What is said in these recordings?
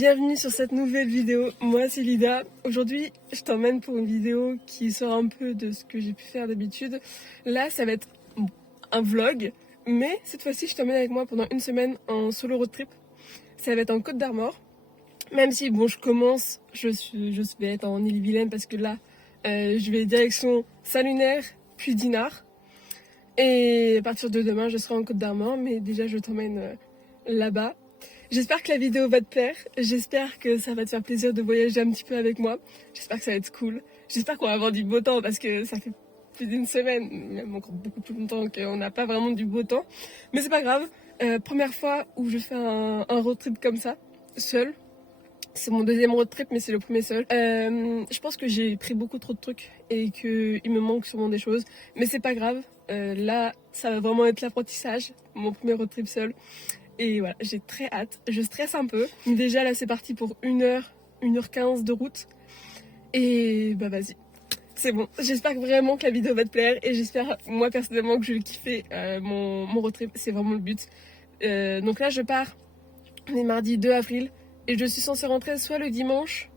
Bienvenue sur cette nouvelle vidéo, moi c'est Lida. Aujourd'hui je t'emmène pour une vidéo qui sort un peu de ce que j'ai pu faire d'habitude. Là ça va être un vlog, mais cette fois-ci je t'emmène avec moi pendant une semaine en solo road trip. Ça va être en Côte d'Armor, même si bon je vais être en Ille-et-Vilaine parce que là je vais direction Saint-Lunaire puis Dinard. Et à partir de demain je serai en Côte d'Armor, mais déjà je t'emmène là-bas. J'espère que la vidéo va te plaire, j'espère que ça va te faire plaisir de voyager un petit peu avec moi, j'espère que ça va être cool, j'espère qu'on va avoir du beau temps parce que ça fait plus d'une semaine, même encore beaucoup plus longtemps qu'on n'a pas vraiment du beau temps, mais c'est pas grave. Première fois où je fais un road trip comme ça, seul, c'est mon deuxième road trip mais c'est le premier seul. Je pense que j'ai pris beaucoup trop de trucs et qu'il me manque sûrement des choses, mais c'est pas grave, là ça va vraiment être l'apprentissage, mon premier road trip seul. Et voilà, j'ai très hâte, je stresse un peu. Déjà là c'est parti pour 1h15 de route. Et bah vas-y, c'est bon. J'espère vraiment que la vidéo va te plaire. Et j'espère moi personnellement que je vais kiffer mon road trip, c'est vraiment le but. Donc là je pars, on est mardi 2 avril. Et je suis censée rentrer soit le dimanche,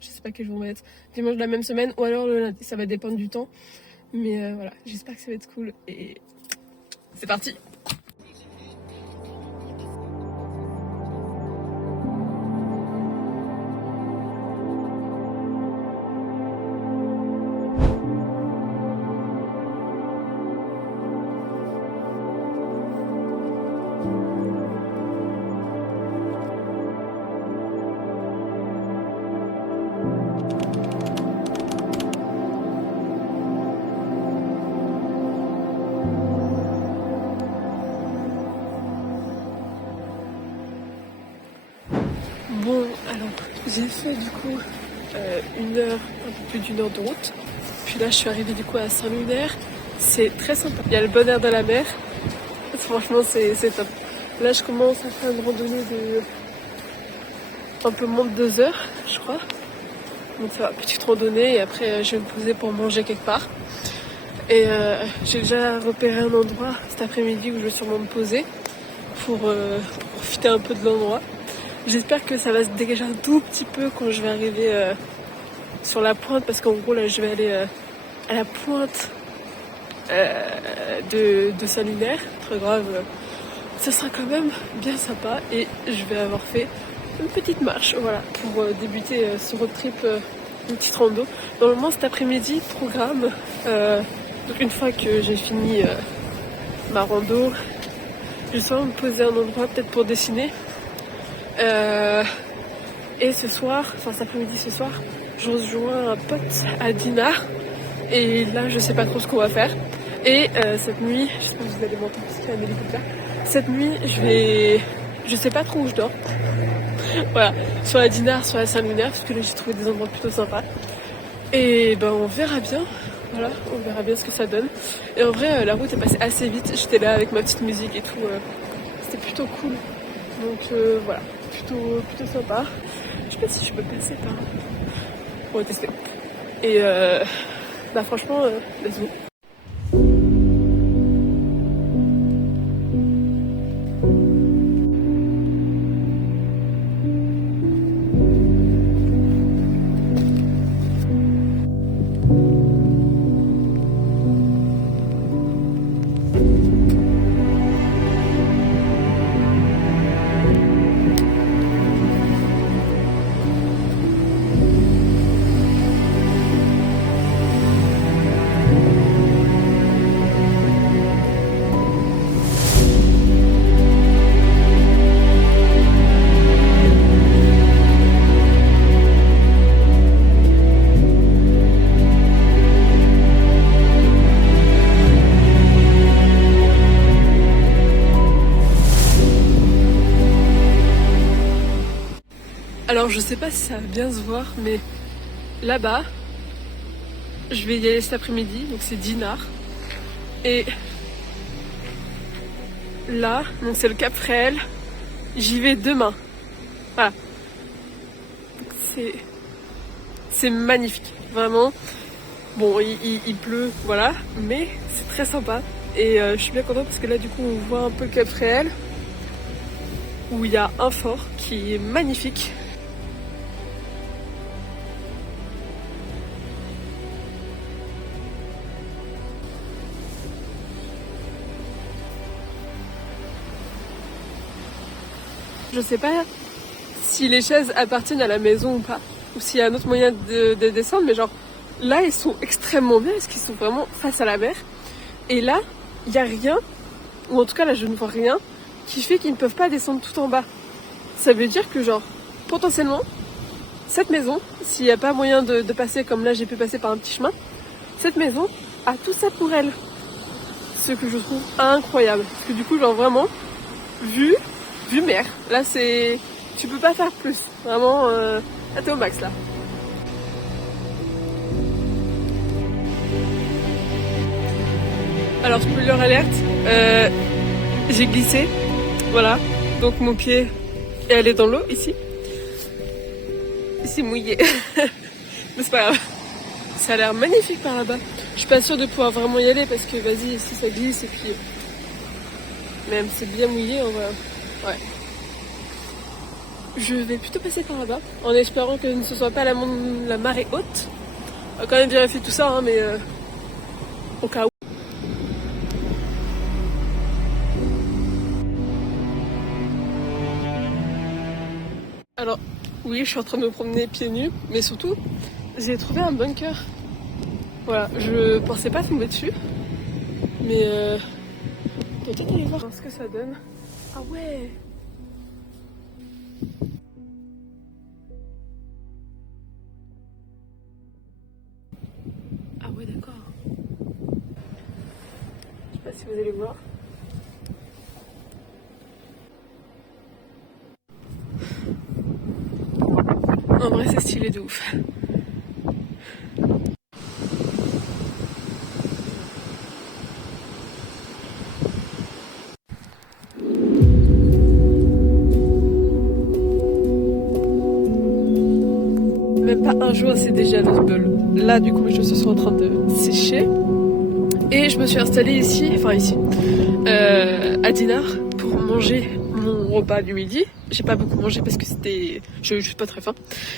je sais pas quel jour on va être, dimanche de la même semaine, ou alors le lundi, ça va dépendre du temps. Mais voilà, j'espère que ça va être cool. Et c'est parti. Bon, alors j'ai fait du coup un peu plus d'une heure de route. Puis là je suis arrivée du coup à Saint-Lunaire. C'est très sympa. Il y a le bon air de la mer. Franchement c'est top. Là je commence à faire une randonnée de un peu moins de 2 heures, je crois. Donc ça va, petite randonnée et après je vais me poser pour manger quelque part. Et j'ai déjà repéré un endroit cet après-midi où je vais sûrement me poser pour profiter un peu de l'endroit. J'espère que ça va se dégager un tout petit peu quand je vais arriver sur la pointe, parce qu'en gros là je vais aller à la pointe de Saint-Lunaire. Très grave, ça sera quand même bien sympa et je vais avoir fait une petite marche, voilà, pour débuter ce road trip, une petite rando. Normalement cet après-midi, programme, donc une fois que j'ai fini ma rando, je vais sûrement me poser un endroit peut-être pour dessiner. Et ce soir, enfin cet après-midi ce soir, je rejoins un pote à Dinard. Et là je sais pas trop ce qu'on va faire. Et cette nuit, je sais pas si vous allez m'entendre parce qu'il y a un hélicoptère. Cette nuit je sais pas trop où je dors. Voilà, soit à Dinard, soit à Saint-Lunaire, parce que là j'ai trouvé des endroits plutôt sympas. Et ben on verra bien. Voilà, on verra bien ce que ça donne. Et en vrai la route est passée assez vite. J'étais là avec ma petite musique et tout. C'était plutôt cool. Donc voilà, plutôt sympa. Je sais pas si je peux passer par là. On va tester. Et bah franchement, let's go. Alors je sais pas si ça va bien se voir, mais là-bas, je vais y aller cet après-midi, donc c'est Dinard. Et là, donc c'est le Cap Fréhel, j'y vais demain. Voilà. C'est magnifique, vraiment. Bon, il pleut, voilà, mais c'est très sympa. Et je suis bien contente parce que là, du coup, on voit un peu le Cap Fréhel. où il y a un fort qui est magnifique. Je sais pas si les chaises appartiennent à la maison ou pas, ou s'il y a un autre moyen de descendre, mais genre là ils sont extrêmement bien parce qu'ils sont vraiment face à la mer. Et là, il n'y a rien, ou en tout cas là je ne vois rien, qui fait qu'ils ne peuvent pas descendre tout en bas. Ça veut dire que genre, potentiellement, cette maison, s'il n'y a pas moyen de passer comme là j'ai pu passer par un petit chemin, cette maison a tout ça pour elle. Ce que je trouve incroyable. Parce que du coup, genre vraiment, vue mer. Là c'est... Tu peux pas faire plus. Vraiment, là t'es au max là. Alors spoiler alerte, j'ai glissé, voilà, donc mon pied est allé dans l'eau ici. C'est mouillé, mais c'est pas grave. Ça a l'air magnifique par là-bas. Je suis pas sûre de pouvoir vraiment y aller parce que vas-y, ici ça glisse et puis même c'est bien mouillé en vrai. Ouais. Je vais plutôt passer par là-bas en espérant que ne ce soit pas la marée haute. On va quand même vérifier tout ça, hein, mais au cas où. Alors, oui, je suis en train de me promener pieds nus, mais surtout, j'ai trouvé un bunker. Voilà, je pensais pas tomber dessus, mais peut-être aller voir ce que ça donne. Ah ouais! Ah ouais, d'accord. Je sais pas si vous allez voir. En vrai, c'est stylé de ouf. Même pas un jour, c'est déjà le sbeul. Là, du coup, mes chaussures sont en train de sécher. Et je me suis installée ici, à Dinard, pour manger mon repas du midi. J'ai pas beaucoup mangé parce que je suis pas très faim.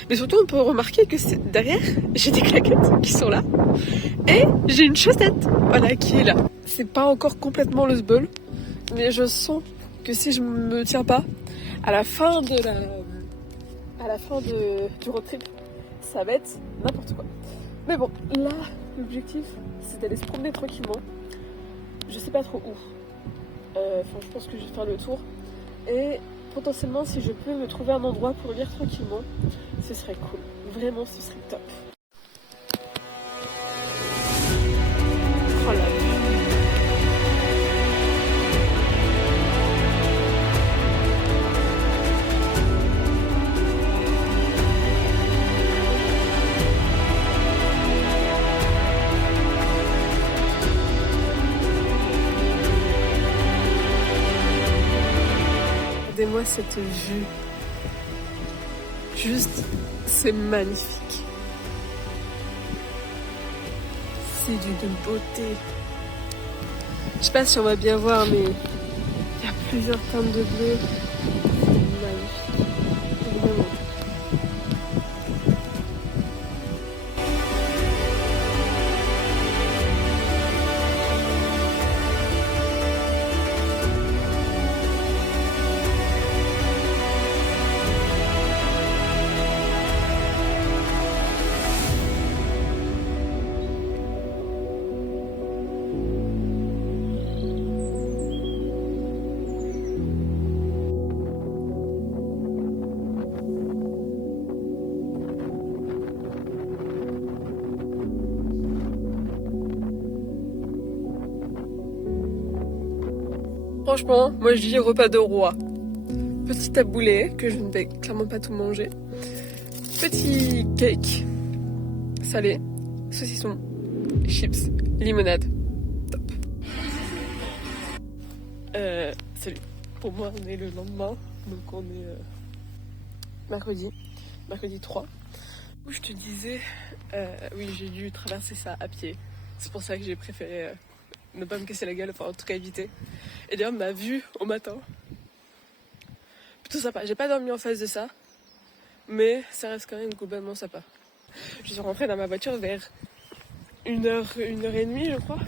Mais surtout, on peut remarquer que derrière, j'ai des claquettes qui sont là. Et j'ai une chaussette, voilà, qui est là. C'est pas encore complètement le sbeul, mais je sens que si je me tiens pas, à la fin du road trip, ça va être n'importe quoi. Mais bon, là, l'objectif, c'est d'aller se promener tranquillement. Je sais pas trop où. Je pense que je vais faire le tour. Et potentiellement, si je peux me trouver un endroit pour lire tranquillement, ce serait cool. Vraiment, ce serait top. Oh là. Regardez-moi cette vue. Juste, c'est magnifique. C'est d'une beauté. Je sais pas si on va bien voir, mais il y a plusieurs teintes de bleu. C'est magnifique. Vraiment. Franchement, moi je dis repas de roi. Petit taboulé, que je ne vais clairement pas tout manger. Petit cake, salé, saucisson, chips, limonade. Top. Salut. Pour moi, on est le lendemain, donc on est mercredi 3. Où je te disais, oui, j'ai dû traverser ça à pied. C'est pour ça que j'ai préféré ne pas me casser la gueule, enfin en tout cas éviter. Et d'ailleurs, ma vue au matin, plutôt sympa. J'ai pas dormi en face de ça, mais ça reste quand même globalement sympa. Je suis rentrée dans ma voiture vers 1h, 1h30 je crois.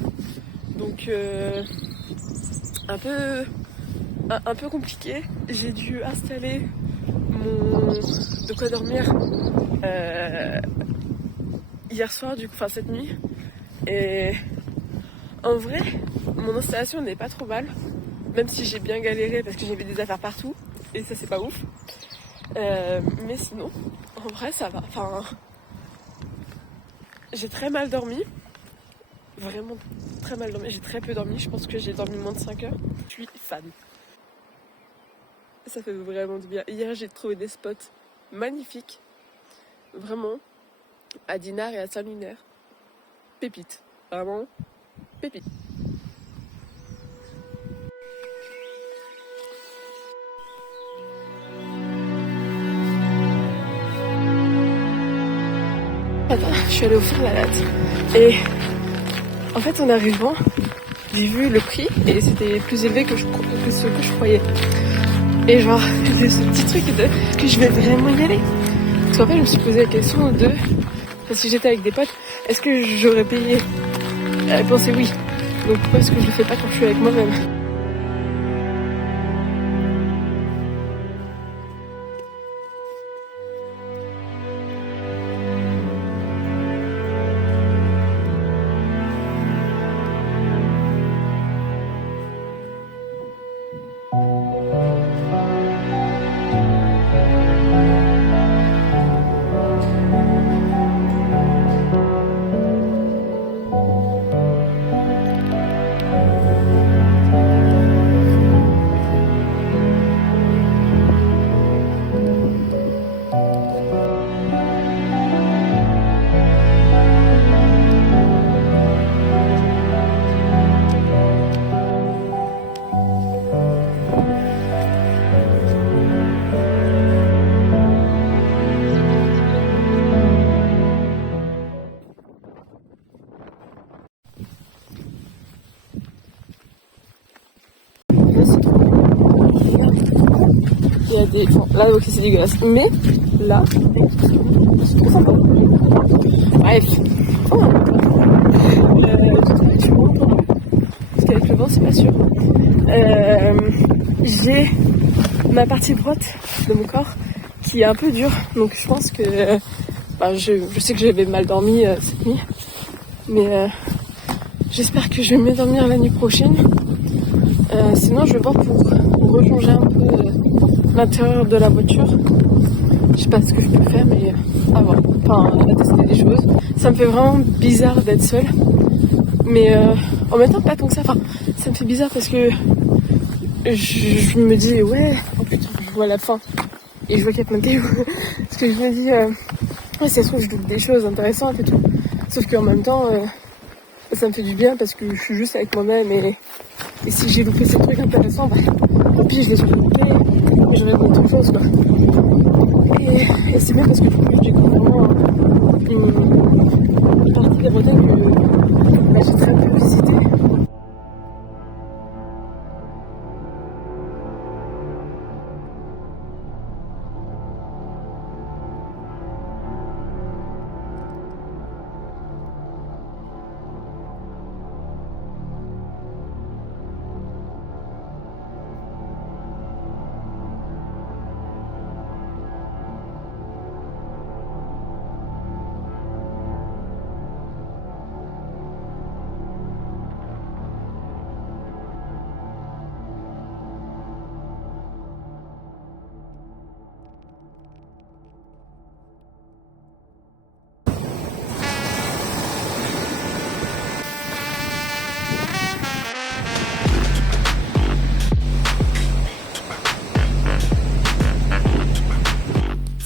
Donc un peu compliqué. J'ai dû installer de quoi dormir hier soir, enfin cette nuit. Et en vrai, mon installation n'est pas trop mal, même si j'ai bien galéré parce que j'avais des affaires partout et ça c'est pas ouf. Mais sinon, en vrai ça va. Enfin, j'ai très mal dormi. Vraiment très mal dormi. J'ai très peu dormi. Je pense que j'ai dormi moins de 5 heures. Je suis fan. Ça fait vraiment du bien. Hier, j'ai trouvé des spots magnifiques. Vraiment. À Dinard et à Saint-Lunaire. Pépite. Vraiment. Pépite. Attends, je suis allée au Faire la Latte. Et en fait, en arrivant, j'ai vu le prix et c'était plus élevé que ce que je croyais. Et genre, c'est ce petit truc de que je vais vraiment y aller. Parce qu'en fait, je me suis posé la question de, si j'étais avec des potes, est-ce que j'aurais payé? La réponse est oui. Donc pourquoi est-ce que je le fais pas quand je suis avec moi-même? Il y a des... Enfin, là, ok, c'est dégueulasse. Mais, là, c'est trop sympa. Bref. Je suis vraiment pas. Parce qu'avec le vent, c'est pas sûr. J'ai ma partie droite de mon corps qui est un peu dure. Donc, je pense que... je sais que j'avais mal dormi cette nuit. Mais j'espère que je vais mieux dormir la nuit prochaine. Sinon, je vais voir pour rechanger un peu l'intérieur de la voiture. Je sais pas ce que je peux faire, mais à voir. Enfin, on va tester des choses. Ça me fait vraiment bizarre d'être seule. Mais en même temps, pas tant que ça. Enfin, ça me fait bizarre parce que je me dis, ouais, oh putain, je vois la fin. Et je vois qu'il y a plein de théo. Parce que je me dis, ouais, si ça se trouve, je loupe des choses intéressantes et tout. Sauf qu'en même temps, ça me fait du bien parce que je suis juste avec moi-même et si j'ai loupé ces trucs intéressants, tant pis, je les ai loupés et j'aurais d'autres choses, quoi. Et c'est bien parce que du coup, j'ai vraiment une partie de la Bretagne que j'ai très peu visité.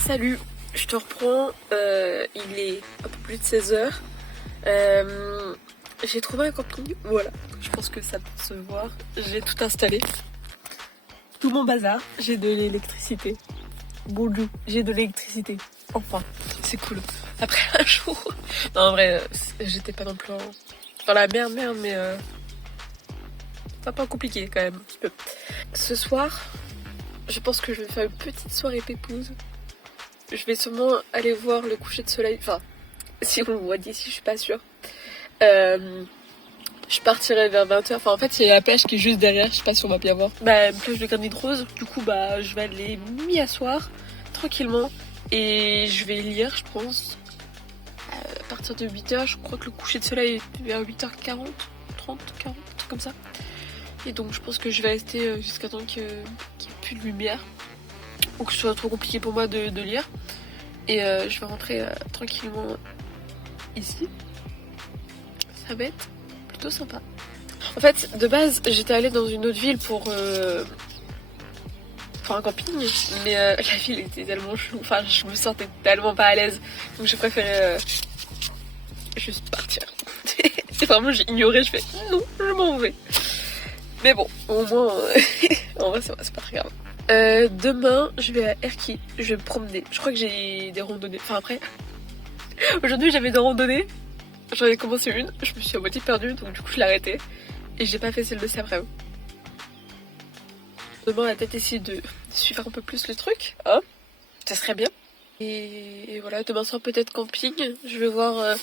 Salut, je te reprends, il est un peu plus de 16h. J'ai trouvé un camping, voilà, je pense que ça peut se voir. J'ai tout installé, tout mon bazar, j'ai de l'électricité. Bonjour, j'ai de l'électricité, enfin, c'est cool. Après un jour, non en vrai, j'étais pas non plus dans la merde, mais pas compliqué quand même, un petit peu. Ce soir, je pense que je vais faire une petite soirée pépouse. Je vais sûrement aller voir le coucher de soleil. Enfin, si on le voit d'ici, je suis pas sûre. Je partirai vers 20h. Enfin, en fait, il y a la plage qui est juste derrière. Je sais pas si on va bien voir. Bah, une plage de granit rose. Du coup, bah, je vais aller m'y asseoir tranquillement. Et je vais lire, je pense. À partir de 8h, je crois que le coucher de soleil est vers 8h40, 30, 40, un truc comme ça. Et donc, je pense que je vais rester jusqu'à temps qu'il n'y ait plus de lumière. Ou que ce soit trop compliqué pour moi de lire. Et je vais rentrer tranquillement ici. Ça va être plutôt sympa. En fait, de base, j'étais allée dans une autre ville pour un camping, mais la ville était tellement chelou, enfin je me sentais tellement pas à l'aise, donc j'ai préféré juste partir. C'est vraiment, j'ai ignoré, je fais non, je m'en vais. Mais bon, au moins, en vrai c'est pas très grave. Demain, je vais à Erquy, je vais me promener. Je crois que j'ai des randonnées, enfin après, aujourd'hui j'avais des randonnées, j'en ai commencé une, je me suis à moitié perdue, donc du coup je l'ai arrêtée, et j'ai pas fait celle de cet après-midi. Demain, on va peut-être essayer de suivre un peu plus le truc, hein, ça serait bien. Et voilà, demain soir peut-être camping, je vais voir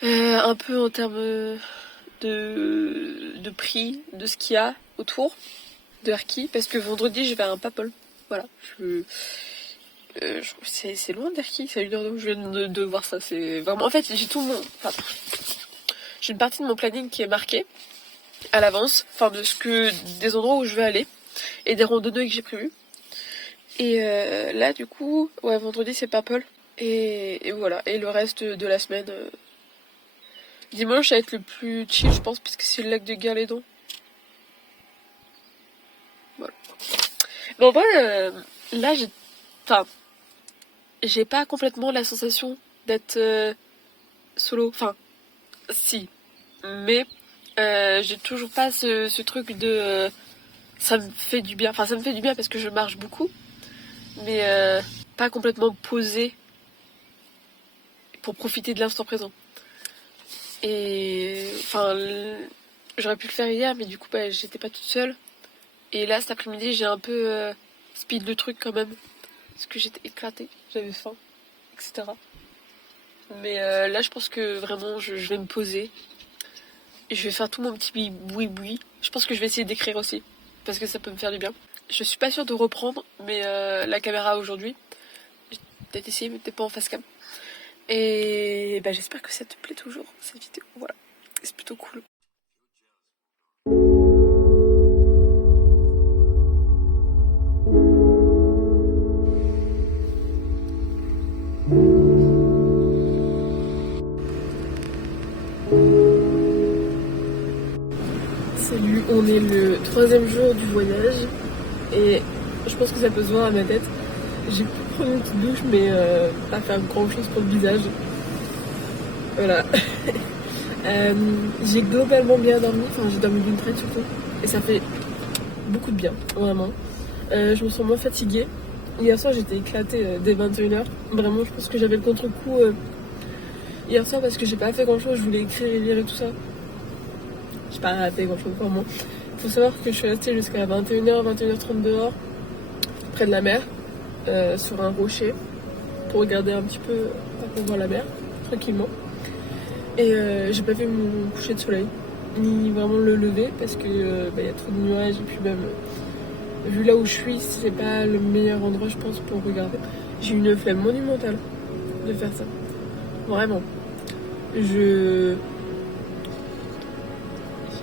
un peu en termes de prix, de ce qu'il y a autour de Erquy, parce que vendredi je vais à un Papol, voilà, c'est loin d'Erquy, c'est à 1h donc je viens de voir ça, c'est vraiment, en fait j'ai tout mon, enfin, j'ai une partie de mon planning qui est marquée à l'avance, enfin des endroits où je vais aller, et des randonnées que j'ai prévues. Et là du coup, ouais, vendredi c'est Papol, et voilà, et le reste de la semaine, dimanche ça va être le plus chill je pense, puisque c'est le lac de Guerlédon. Voilà. Mais en vrai, là j'ai pas complètement la sensation d'être solo, enfin si, mais j'ai toujours pas ce truc de ça me fait du bien, enfin ça me fait du bien parce que je marche beaucoup, mais pas complètement posée pour profiter de l'instant présent. Et enfin, j'aurais pu le faire hier, mais du coup bah, j'étais pas toute seule. Et là cet après-midi j'ai un peu speed le truc quand même, parce que j'étais éclatée, j'avais faim, etc. Mais là je pense que vraiment je vais me poser et je vais faire tout mon petit boui-boui. Je pense que je vais essayer d'écrire aussi, parce que ça peut me faire du bien. Je suis pas sûre de reprendre mais la caméra aujourd'hui. J'ai peut-être essayé mais peut-être pas en face cam. Et bah, j'espère que ça te plaît toujours cette vidéo. Voilà, c'est plutôt cool. Salut, on est le 3e jour du voyage et je pense que ça peut se voir à ma tête. J'ai pu prendre une petite douche mais pas faire grand chose pour le visage. Voilà. J'ai globalement bien dormi, enfin j'ai dormi d'une traite surtout. Et ça fait beaucoup de bien, vraiment. Je me sens moins fatiguée. Hier soir j'étais éclatée dès 21h. Vraiment je pense que j'avais le contre-coup hier soir parce que j'ai pas fait grand chose, je voulais écrire et lire et tout ça. J'ai pas fait grand chose pour moi. Faut savoir que je suis restée jusqu'à 21h, 21h30 dehors, près de la mer, sur un rocher, pour regarder un petit peu, pour voir la mer, tranquillement. Et j'ai pas vu mon coucher de soleil, ni vraiment le lever, parce que y a trop de nuages, et puis même, vu là où je suis, c'est pas le meilleur endroit, je pense, pour regarder. J'ai une flemme monumentale de faire ça. Vraiment. J'ai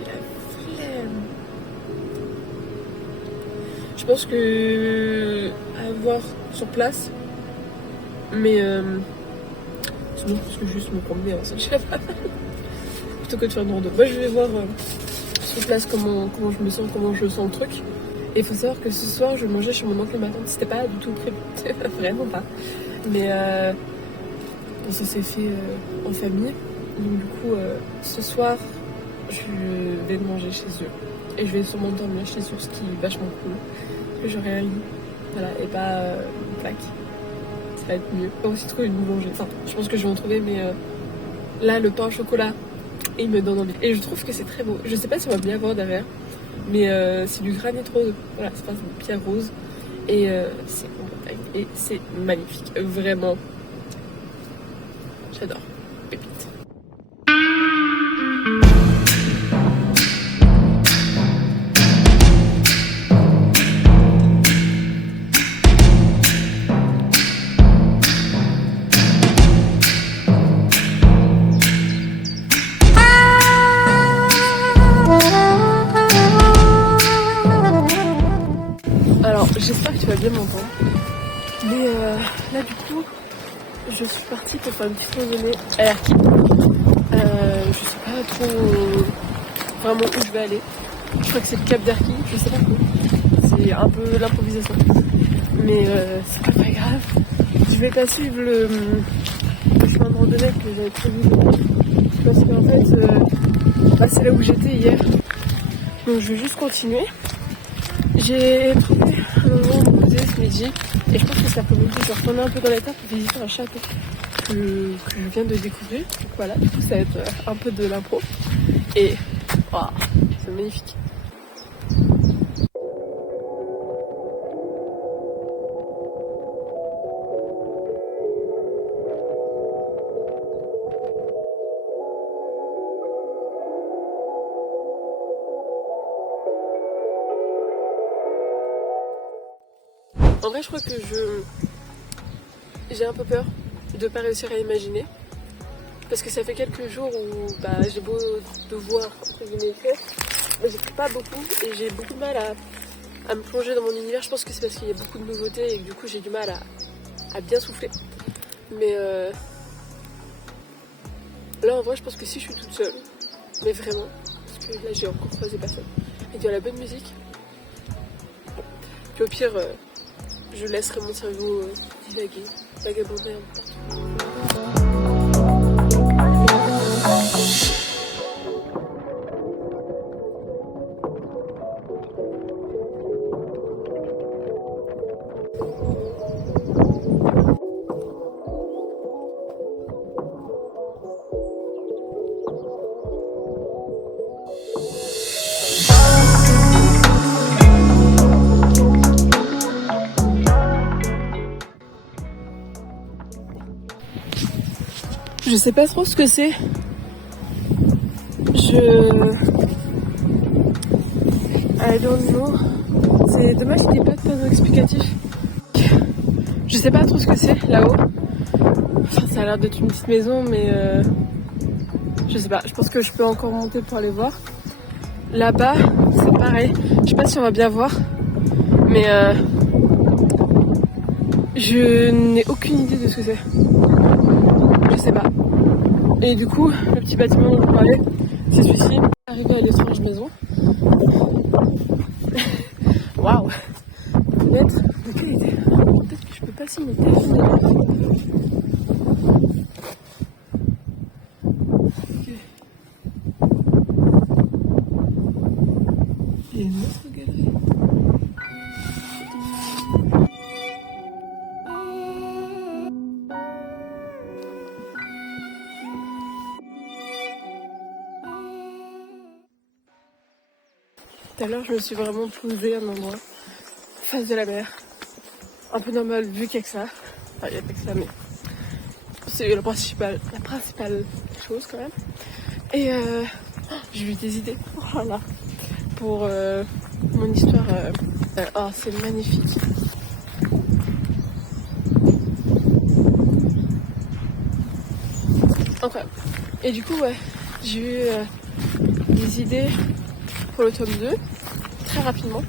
la flemme. Je pense que à voir sur place, mais sinon parce que juste me promener en salle plutôt que de faire une rando. Moi je vais voir sur place comment je me sens, comment je sens le truc. Et il faut savoir que ce soir je mangeais chez mon oncle et ma tante, c'était pas du tout prévu, vraiment pas. Mais ça s'est fait en famille. Donc du coup ce soir je vais manger chez eux. Et je vais sûrement dormir chez eux, ce qui est vachement cool. Parce que j'aurai un lit, voilà, et pas une plaque. Ça va être mieux. On va aussi trouver une boulangerie. Enfin, je pense que je vais en trouver, mais là, le pain au chocolat, il me donne envie. Et je trouve que c'est très beau. Je sais pas si on va bien voir derrière. mais c'est du granit rose. Voilà, c'est pas une pierre rose. Et c'est en Bretagne. Et c'est magnifique. Vraiment. J'adore. Pépite. Alors, j'espère que tu vas bien m'entendre. Mais là, du coup, je suis partie pour faire une petite randonnée à Erquy. Je sais pas trop vraiment où je vais aller. Je crois que c'est le cap d'Erquy, je sais pas trop. C'est un peu l'improvisation. Mais c'est pas très grave. Je vais pas suivre le chemin de randonnée que j'avais prévu. Parce qu'en fait, c'est là où j'étais hier. Donc je vais juste continuer. J'ai trouvé un endroit où me poser ce midi et je pense que ça peut me faire retourner un peu dans l'étape pour visiter un château que je viens de découvrir. Donc voilà, du coup ça va être un peu de l'impro et wow, c'est magnifique. En vrai, je crois que j'ai un peu peur de pas réussir à imaginer. Parce que ça fait quelques jours où j'ai beau devoir entre guillemets faire, mais j'écris pas beaucoup et j'ai beaucoup de mal à me plonger dans mon univers. Je pense que c'est parce qu'il y a beaucoup de nouveautés et que du coup j'ai du mal à bien souffler. Mais là en vrai je pense que si je suis toute seule, mais vraiment, parce que là j'ai encore croisé personne, et qu'il y a la bonne musique, puis au pire je laisserai mon cerveau divaguer, vagabonder un peu partout. Je sais pas trop ce que c'est. I don't know. C'est dommage qu'il n'y ait pas de panneau explicatif. Je sais pas trop ce que c'est là-haut. Enfin, ça a l'air d'être une petite maison, mais je sais pas. Je pense que je peux encore monter pour aller voir. Là-bas, c'est pareil. Je sais pas si on va bien voir, mais je n'ai aucune idée de ce que c'est. Je sais pas. Et du coup, le petit bâtiment dont je parlais, c'est celui-ci. Arrivé à l'étrange maison. Waouh! Fenêtre de qualité. Peut-être que je peux passer mon téléphone. Ok. Et une autre galerie. Tout à l'heure, je me suis vraiment posée à un endroit, face de la mer. Un peu normal vu qu'il y a que ça. Enfin, il n'y a pas que ça, mais c'est la principale chose quand même. Et j'ai eu des idées. Oh là là. Pour mon histoire. Oh, c'est magnifique. Incroyable. Et du coup, ouais, j'ai eu des idées pour le tome 2, très rapidement.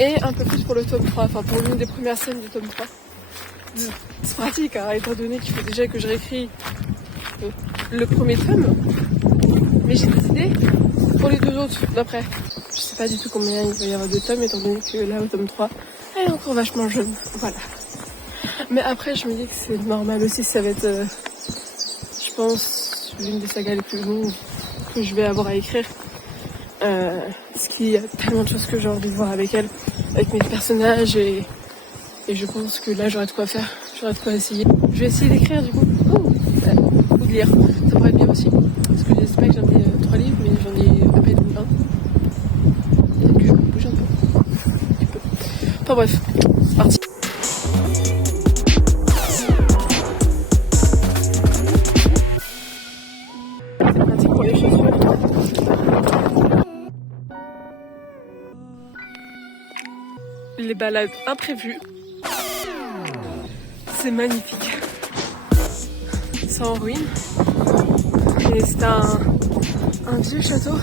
Et un peu plus pour le tome 3, enfin pour l'une des premières scènes du tome 3. C'est pratique, hein, étant donné qu'il faut déjà que je réécris le premier tome. Mais j'ai des idées pour les deux autres d'après. Je sais pas du tout combien il va y avoir de tomes, étant donné que là, au tome 3, elle est encore vachement jeune. Voilà. Mais après, je me dis que c'est normal aussi, ça va être, je pense, l'une des sagas les plus longues que je vais avoir à écrire. Parce qu'il y a tellement de choses que j'ai envie de voir avec elle, avec mes personnages, et je pense que là, j'aurais de quoi faire, j'aurais de quoi essayer. Je vais essayer d'écrire du coup, ou de lire, ça pourrait être bien aussi. Parce que j'espère que j'en ai 3 livres, mais j'en ai à peine bref, c'est parti. C'est pratique pour les chaussures. Les balades imprévues. C'est magnifique. C'est en ruine. Et c'est un vieux château.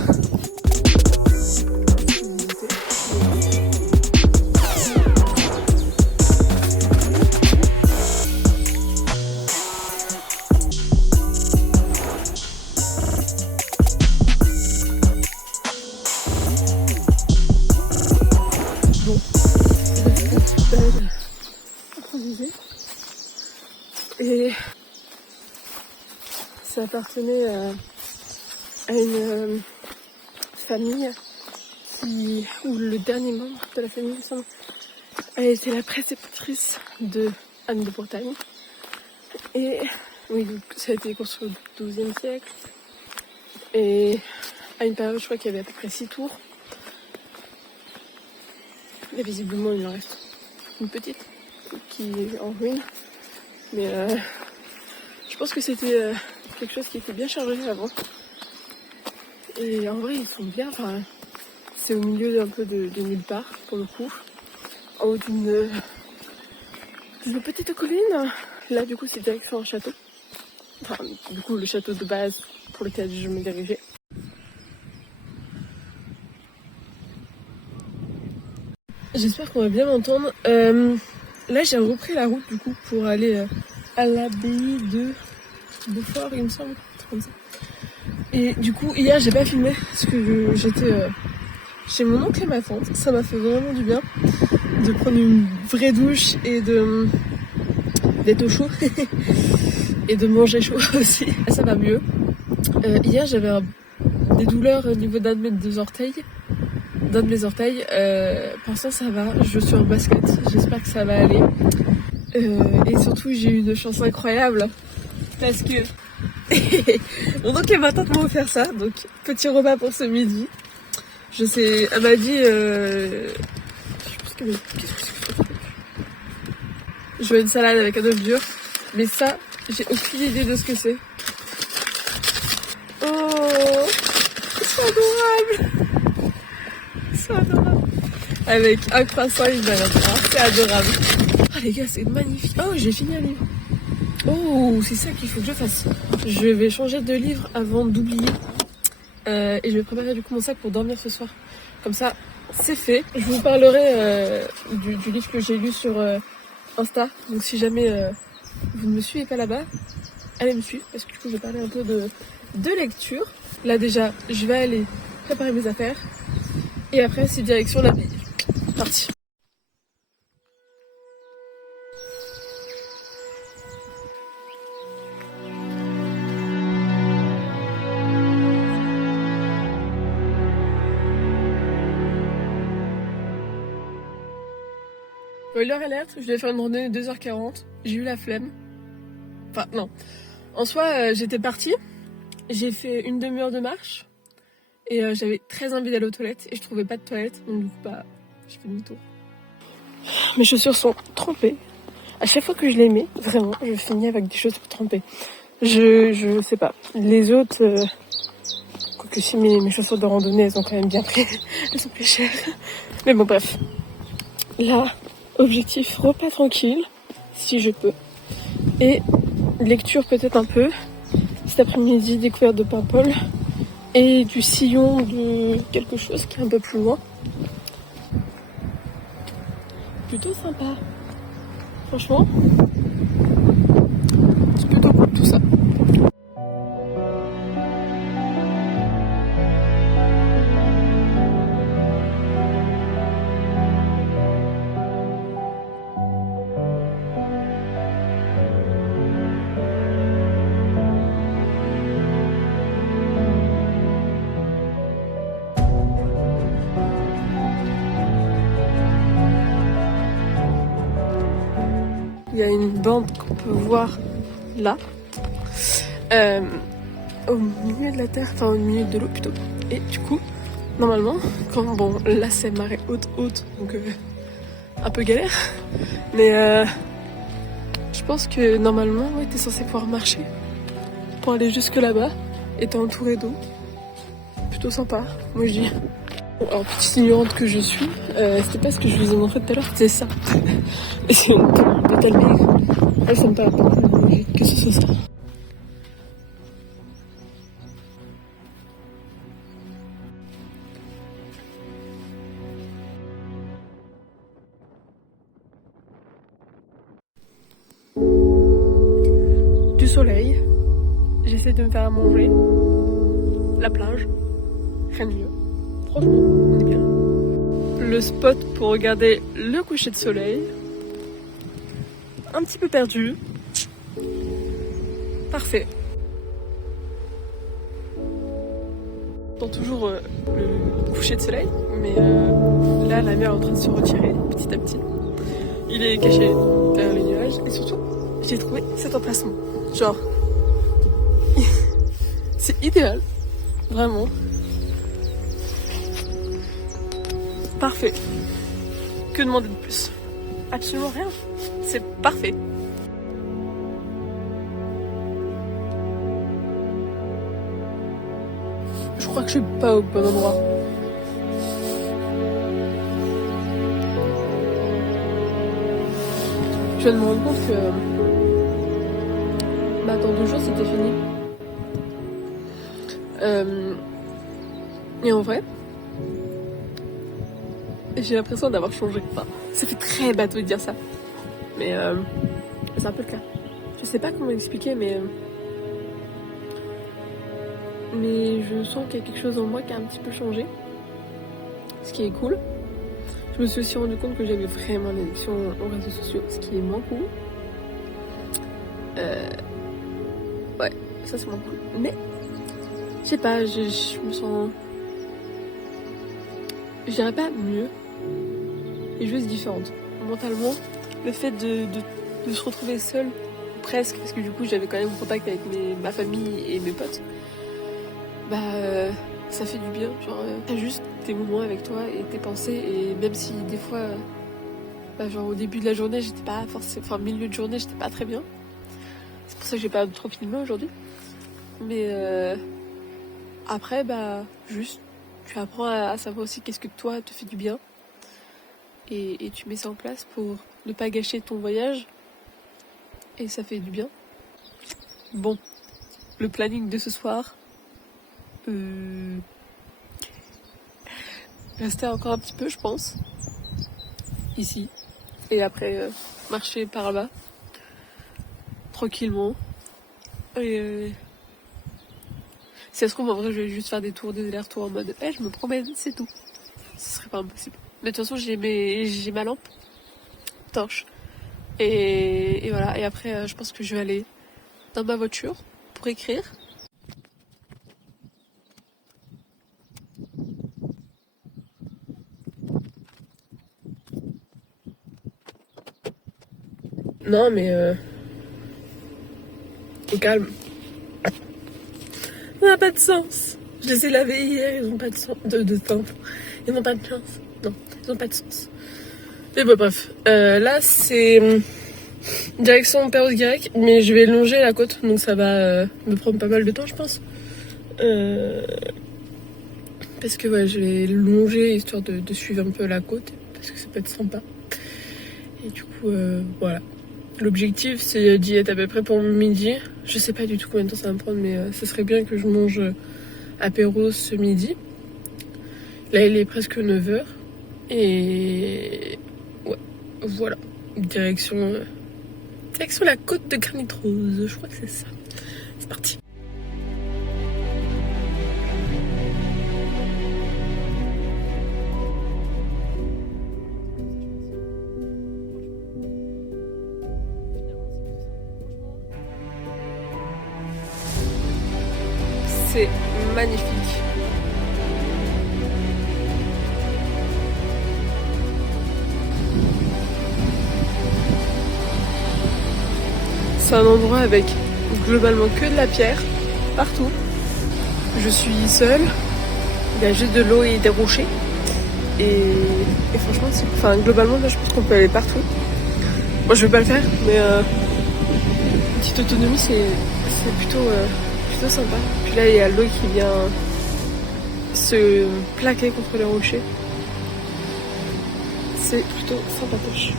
Bon, belle improvisée. Et ça appartenait à une famille où le dernier membre de la famille, il me semble, a été la préceptrice de Anne de Bretagne. Et oui, donc, ça a été construit au XIIe siècle. Et à une période, je crois qu'il y avait à peu près 6 tours. Et visiblement, il en reste une petite qui est en ruine. Mais je pense que c'était quelque chose qui était bien chargé avant. Et en vrai, ils sont bien. Enfin, c'est au milieu un peu de nulle part, pour le coup. En haut d'une petite colline. Là, du coup, c'est direction un château. Enfin, du coup, le château de base pour lequel je me dirigeais. J'espère qu'on va bien m'entendre. Là, j'ai repris la route, du coup, pour aller à l'abbaye de Beaufort, il me semble. Comme ça. Et du coup, hier, j'ai pas filmé parce que j'étais chez mon oncle et ma tante. Ça m'a fait vraiment du bien de prendre une vraie douche et d'être au chaud et de manger chaud aussi. Ça va mieux. Hier, j'avais des douleurs au niveau d'un de mes orteils. Pour l'instant, ça va. Je suis en basket. J'espère que ça va aller. Et surtout, j'ai eu une chance incroyable parce que mon oncle et ma tante m'ont offert ça. Donc, petit repas pour ce midi. Je sais, elle m'a dit. Qu'est-ce que c'est? Je veux une salade avec un œuf dur. Mais ça, j'ai aucune idée de ce que c'est. Oh, c'est adorable! C'est adorable. Avec un croissant et une banane. C'est adorable. Ah les gars, c'est magnifique. Oh, j'ai fini un livre. Oh, c'est ça qu'il faut que je fasse. Je vais changer de livre avant d'oublier. Et je vais préparer du coup mon sac pour dormir ce soir. Comme ça, c'est fait. Je vous parlerai du livre que j'ai lu sur Insta. Donc si jamais vous ne me suivez pas là-bas, allez me suivre. Parce que du coup, je vais parler un peu de lecture. Là déjà, je vais aller préparer mes affaires. Et après, c'est direction l'abbaye. Parti. Spoiler alert, je devais faire une randonnée de 2h40. J'ai eu la flemme. Enfin, non. En soi, j'étais partie. J'ai fait une demi-heure de marche. Et j'avais très envie d'aller aux toilettes. Et je trouvais pas de toilettes. Donc du coup, j'ai fait demi-tour. Mes chaussures sont trempées. À chaque fois que je les mets, vraiment, je finis avec des chaussures trempées. Je sais pas. Les autres... Quoique si mes chaussures de randonnée, elles ont quand même bien pris. Elles sont plus chères. Mais bon, bref. Là... Objectif repas tranquille, si je peux. Et lecture peut-être un peu. Cet après-midi, découverte de Paimpol. Et du sillon de quelque chose qui est un peu plus loin. Plutôt sympa. Franchement, c'est plutôt cool tout ça. Il y a une bande qu'on peut voir là, au milieu de la terre, enfin au milieu de l'eau plutôt. Et du coup, normalement, quand bon, là c'est marée haute, donc un peu galère. Mais je pense que normalement, ouais, t'es censé pouvoir marcher pour aller jusque là-bas et t'es entouré d'eau. Plutôt sympa, moi je dis. Bon, alors, petite ignorante que je suis, c'était pas ce que je vous ai montré tout à l'heure, c'était ça. Et c'est une totalement. Ah, ça me paraît pas plus logique que ce soit ça. Du soleil, j'essaie de me faire à manger, la plage, rien de mieux. Franchement, on est bien. Le spot pour regarder le coucher de soleil, un petit peu perdu. Parfait. Dans toujours le coucher de soleil, mais là la mer est en train de se retirer petit à petit. Il est caché derrière les nuages et surtout j'ai trouvé cet emplacement. Genre, c'est idéal, vraiment. Parfait. Que demander de plus? Absolument rien. C'est parfait. Je crois que je suis pas au bon endroit. Je viens de me rendre compte que dans 2 jours c'était fini. Et en vrai, j'ai l'impression d'avoir changé. Enfin, ça fait très bateau de dire ça. Mais c'est un peu le cas. Je sais pas comment expliquer, mais je sens qu'il y a quelque chose en moi qui a un petit peu changé. Ce qui est cool. Je me suis aussi rendu compte que j'avais vraiment une addiction aux réseaux sociaux, ce qui est moins cool. Ouais, ça c'est moins cool. Mais, je sais pas, je me sens... Je dirais pas mieux, mais juste différente. Mentalement, le fait de se retrouver seule, presque, parce que du coup j'avais quand même contact avec ma famille et mes potes, ça fait du bien. Genre, t'as juste tes moments avec toi et tes pensées, et même si des fois, genre au début de la journée, j'étais pas forcément, enfin milieu de journée, j'étais pas très bien. C'est pour ça que j'ai pas trop filmé aujourd'hui. Mais après, juste, tu apprends à savoir aussi qu'est-ce que toi te fait du bien. Et tu mets ça en place pour ne pas gâcher ton voyage. Et ça fait du bien. Bon, le planning de ce soir. Rester encore un petit peu, je pense. Ici. Et après, marcher par là. Tranquillement. Et si ça se trouve, en vrai, je vais juste faire des allers-retours en mode je me promène, c'est tout. Ce serait pas impossible. Mais de toute façon, j'ai ma lampe torche. Et voilà. Et après, je pense que je vais aller dans ma voiture pour écrire. Non, mais au calme. Ça n'a pas de sens. Je les ai lavés hier, ils n'ont pas de sens. De temps. Ils n'ont pas de chance. Non, ils n'ont pas de sens. Mais bon, bref. Là, c'est direction Perros-Guirec, mais je vais longer la côte, donc ça va me prendre pas mal de temps, je pense. Parce que ouais, je vais longer histoire de suivre un peu la côte, parce que ça peut être sympa. Et du coup, voilà. L'objectif, c'est d'y être à peu près pour midi. Je sais pas du tout combien de temps ça va me prendre, mais ce serait bien que je mange à Perros ce midi. Là, il est presque 9h. Et ouais, voilà. Direction la côte de Granit Rose. Je crois que c'est ça. C'est parti. C'est magnifique. C'est un endroit avec globalement que de la pierre partout. Je suis seule. Il y a juste de l'eau et des rochers. Et Et franchement, enfin, globalement, là, je pense qu'on peut aller partout. Moi, je vais pas le faire, mais petite autonomie, c'est plutôt sympa. Puis là, il y a l'eau qui vient se plaquer contre les rochers. C'est plutôt sympatoche.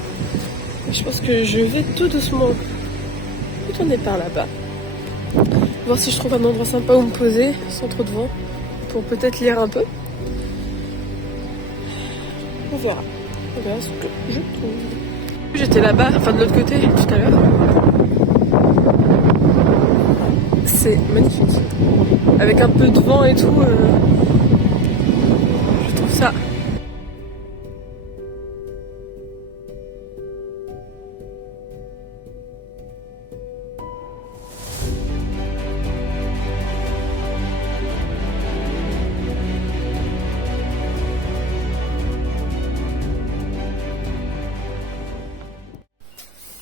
Je pense que je vais tout doucement retourner par là-bas. Voir si je trouve un endroit sympa où me poser, sans trop de vent, pour peut-être lire un peu. On verra. On verra ce que je trouve. J'étais là-bas, enfin de l'autre côté, tout à l'heure. C'est magnifique. Avec un peu de vent et tout, je trouve ça.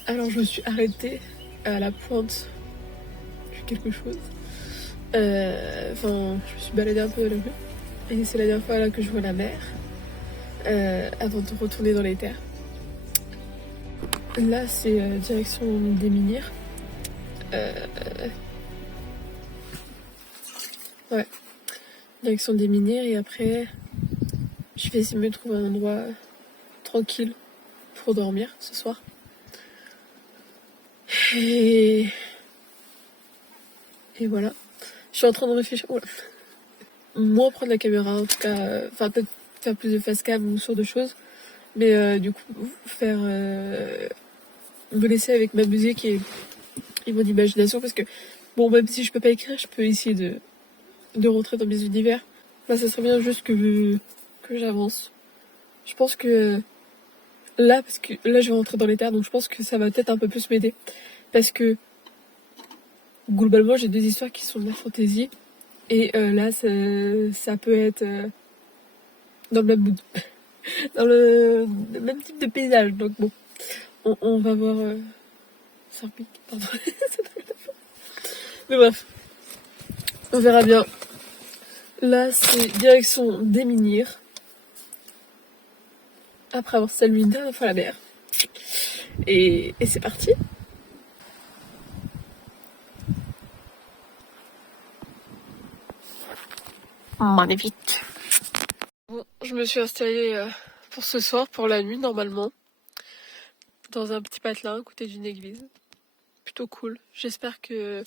Alors je me suis arrêtée à la pointe de quelque chose. Je me suis baladée un peu dans la rue. Et c'est la dernière fois là que je vois la mer. Avant de retourner dans les terres. Là c'est direction des Minières. Ouais. Direction des Minières et après je vais essayer de me trouver un endroit tranquille pour dormir ce soir. Et voilà. Je suis en train de réfléchir. Voilà. Moins prendre la caméra, en tout cas. Enfin, peut-être faire plus de facecam ou ce genre de choses. Mais du coup, faire. Me laisser avec ma musique et mon imagination. Parce que, bon, même si je peux pas écrire, je peux essayer de rentrer dans mes univers. Là, ça serait bien juste que j'avance. Je pense que. Là, parce que là, je vais rentrer dans les terres, donc je pense que ça va peut-être un peu plus m'aider. Parce que globalement, j'ai 2 histoires qui sont de la fantaisie. Et là, ça peut être dans le même mood. Dans le même type de paysage. Donc bon, on va voir... ça repique, pardon. Mais bref, on verra bien. Là, c'est direction des Minières. Après avoir salué une dernière fois la mer. Et c'est parti. Magnifique. Bon, je me suis installée pour ce soir, pour la nuit normalement, dans un petit patelin à côté d'une église. Plutôt cool. J'espère que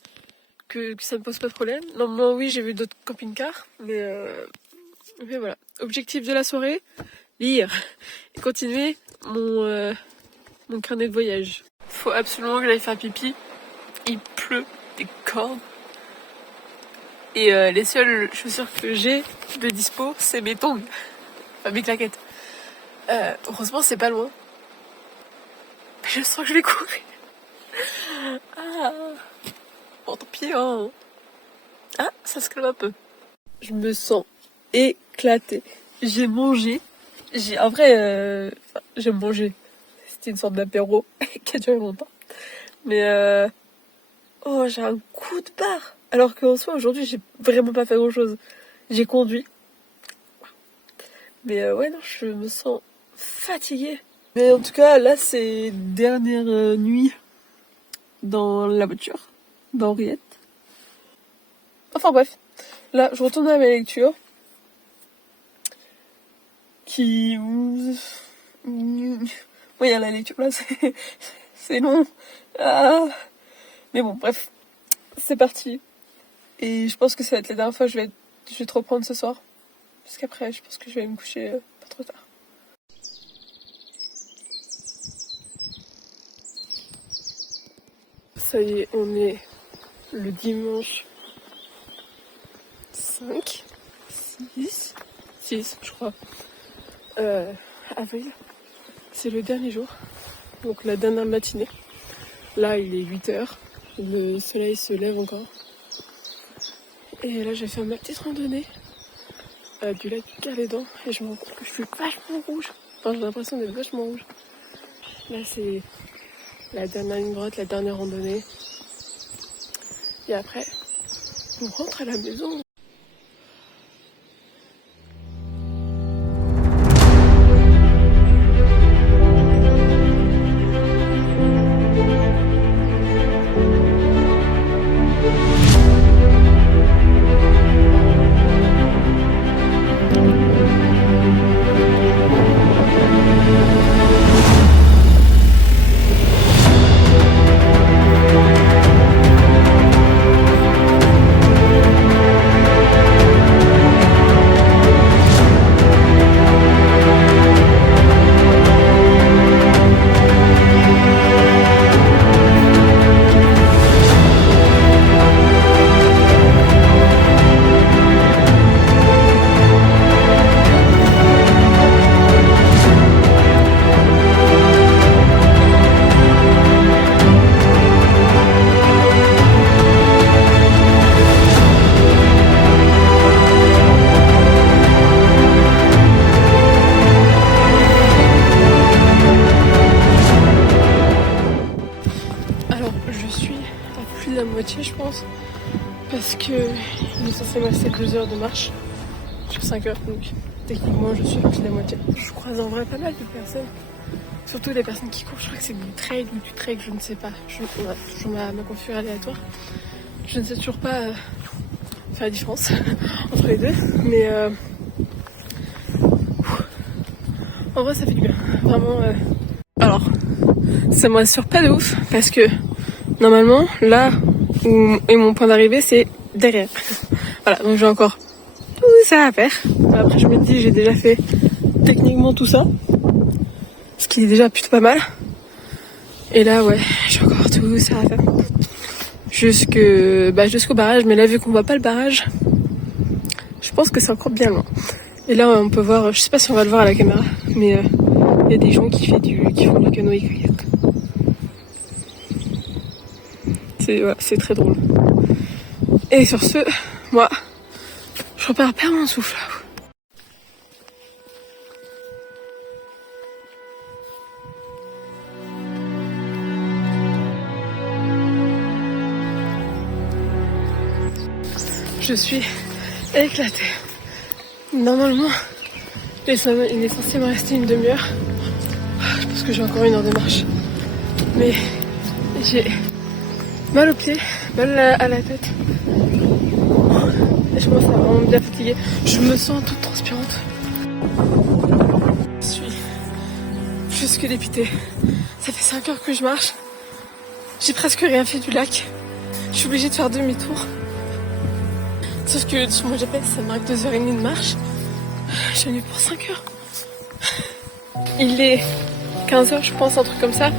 ça me pose pas de problème. Normalement, oui, j'ai vu d'autres camping-cars, mais voilà. Objectif de la soirée, lire et continuer mon carnet de voyage. Faut absolument que j'aille faire pipi. Il pleut des cordes. Et les seules chaussures que j'ai de dispo, c'est mes tongs. Enfin, mes claquettes. Heureusement, c'est pas loin. Mais je sens que je vais courir. Ah. Bon, tant pis, hein. Ah, ça se calme un peu. Je me sens éclatée. J'ai mangé. En vrai, j'ai mangé. C'était une sorte d'apéro qui a duré longtemps. Mais oh, j'ai un coup de barre. Alors qu'en soi, aujourd'hui, j'ai vraiment pas fait grand-chose. J'ai conduit. Mais ouais, non, je me sens fatiguée. Mais en tout cas, là, c'est dernière nuit dans la voiture d'Henriette. Enfin bref, là, je retourne à ma lecture. Qui... Oui, à la lecture, là, c'est long. Ah. Mais bon, bref, c'est parti. Et je pense que ça va être la dernière fois que je vais te reprendre ce soir. Parce qu'après, je pense que je vais me coucher pas trop tard. Ça y est, on est le dimanche 5, 6, je crois, avril. C'est le dernier jour, donc la dernière matinée. Là, il est 8h, le soleil se lève encore. Et là, j'ai fait ma petite randonnée du lac du Calédan et je me rends compte que je suis vachement rouge. Enfin, j'ai l'impression d'être vachement rouge. Là, c'est la dernière ligne droite, la dernière randonnée. Et après, on rentre à la maison. parce que il est censé me rester 2 heures de marche sur 5 heures, donc techniquement je suis à plus de la moitié. Je croise en vrai pas mal de personnes, surtout les personnes qui courent. Je crois que c'est du trail ou du trek, je ne sais pas. On a toujours ma coiffure aléatoire. Je ne sais toujours pas faire la différence entre les deux, mais en vrai ça fait du bien, vraiment. Alors, ça me rassure pas de ouf parce que normalement là où est mon point d'arrivée c'est derrière. Voilà, donc j'ai encore tout ça à faire. Après je me dis j'ai déjà fait techniquement tout ça, ce qui est déjà plutôt pas mal. Et là ouais, j'ai encore tout ça à faire. Jusqu'au barrage, mais là vu qu'on voit pas le barrage, je pense que c'est encore bien loin. Et là on peut voir, je sais pas si on va le voir à la caméra, mais il y a des gens qui font du canoë-kayak. C'est très drôle. Et sur ce, moi, je repars perdre mon souffle. Je suis éclatée. Normalement, il est censé me rester une demi-heure. Je pense que j'ai encore 1 heure de marche. Mais j'ai mal aux pieds, mal à la tête. Et je commence à vraiment bien fatiguer. Je me sens toute transpirante. Je suis plus que dépitée. Ça fait 5 heures que je marche. J'ai presque rien fait du lac. Je suis obligée de faire demi-tour. Sauf que sur mon GPS, ça marque 2h30 de marche. Je suis venue pour 5 heures. Il est 15h, je pense, un truc comme ça.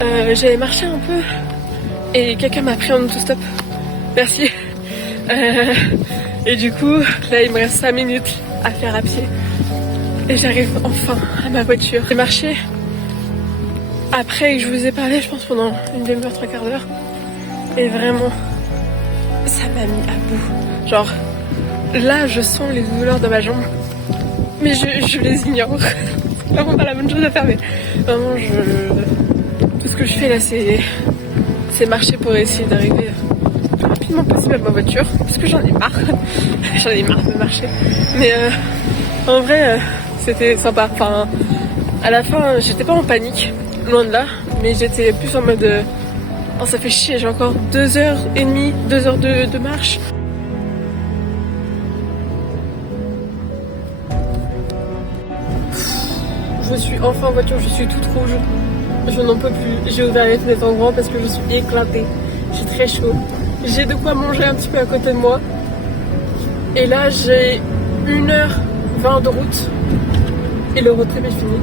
J'avais marché un peu et quelqu'un m'a pris en autostop. Merci. Et du coup, là, il me reste 5 minutes à faire à pied. Et j'arrive enfin à ma voiture. J'ai marché après que je vous ai parlé, je pense, pendant une demi-heure, 3/4 d'heure. Et vraiment, ça m'a mis à bout. Genre, là, je sens les douleurs dans ma jambe. Mais je les ignore. C'est vraiment pas la bonne chose à faire. Mais vraiment, tout ce que je fais là, c'est marcher pour essayer d'arriver le plus rapidement possible à ma voiture. Parce que j'en ai marre. J'en ai marre de marcher. Mais en vrai, c'était sympa. Enfin, à la fin, j'étais pas en panique. Loin de là. Mais j'étais plus en mode... oh, ça fait chier, j'ai encore 2h30, 2 heures de marche. Je suis enfin en voiture, je suis toute rouge. Je n'en peux plus. J'ai ouvert les fenêtres en grand parce que je suis éclatée. J'ai très chaud. J'ai de quoi manger un petit peu à côté de moi. Et là, j'ai 1h20 de route. Et le road trip est fini.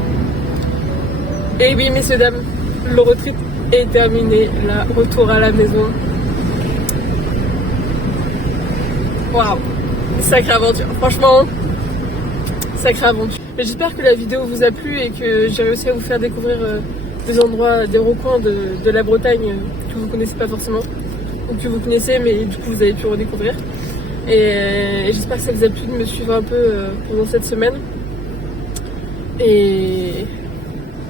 Et oui, messieurs, dames, le road trip est terminé. Là, retour à la maison. Waouh! Sacrée aventure. Franchement, sacrée aventure. J'espère que la vidéo vous a plu et que j'ai réussi à vous faire découvrir des endroits, des recoins de la Bretagne que vous connaissez pas forcément, ou que vous connaissez mais du coup vous avez pu redécouvrir. Et j'espère que ça vous a plu de me suivre un peu pendant cette semaine. Et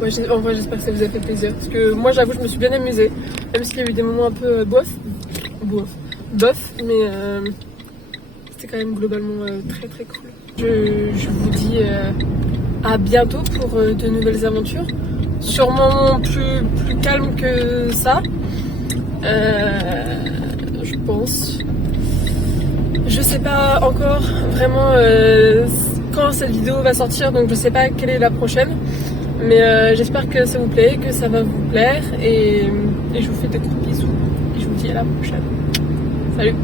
ouais, en vrai j'espère que ça vous a fait plaisir. Parce que moi j'avoue je me suis bien amusée, même s'il y a eu des moments un peu bof, mais c'était quand même globalement très très cool. Je vous dis à bientôt pour de nouvelles aventures. Sûrement plus calme que ça. Je pense. Je sais pas encore vraiment quand cette vidéo va sortir, donc je sais pas quelle est la prochaine. Mais j'espère que ça vous plaît, que ça va vous plaire. Et je vous fais des gros bisous. Et je vous dis à la prochaine. Salut!